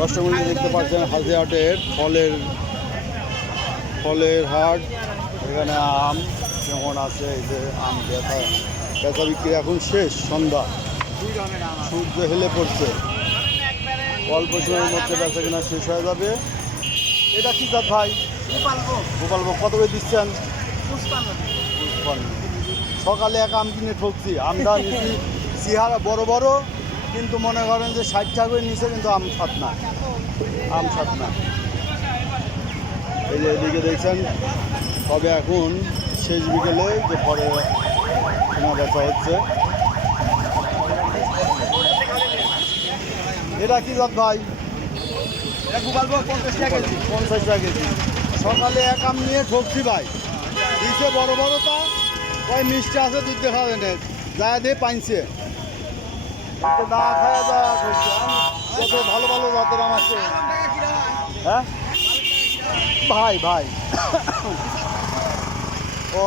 দর্শকমণ্ডলী দেখতে পাচ্ছেন হাজিহাটের ফলের হাট। এখানে আম যেমন আছে, এই যে আম বেচা বিক্রি এখন শেষ, সন্ধ্যা, সূর্য হেলে পড়ছে, অল্প সময়ের মধ্যে বেচা কেনা শেষ হয়ে যাবে। এটা কি জাত ভাই? গোপালভোগ। কত করে দিচ্ছেন? সকালে এক আম কিনে ঠকছি, আমটা নিচ্ছি চেহারা বড় বড়, কিন্তু মনে করেন যে 60 টাকা করে নিচে, কিন্তু আম স্বাদ না। এই যে এদিকে দেখছেন, তবে এখন শেষ বিকেলে যে পরে কেনা বেচা হচ্ছে। এটা কি জাত ভাই? 50 টাকা কেজি। সকালে এক আম নিয়ে ঠকছি ভাই, দিছে বড় বড়টা, ওই মিষ্টি আছে, দুধ দেখা যায় না, যা দিয়ে পাইছে না খাওয়া দাওয়া করছে। কত ভালো ভালো জাতের আম আছে। হ্যাঁ ভাই ও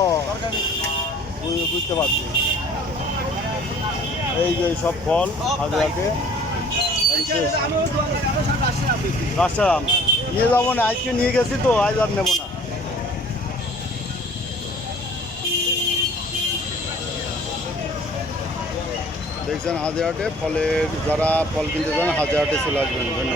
বুঝতে পারছি। এই যে সব ফল আগে রাস্তার আম নিয়ে যাবো না, আজকে নিয়ে গেছি তো, আজ আর নেবো না। দেখছেন হাজিহাটে ফলের, যারা ফল কিনতে চান হাজিহাটে চলে আসবেন। ধন্যবাদ।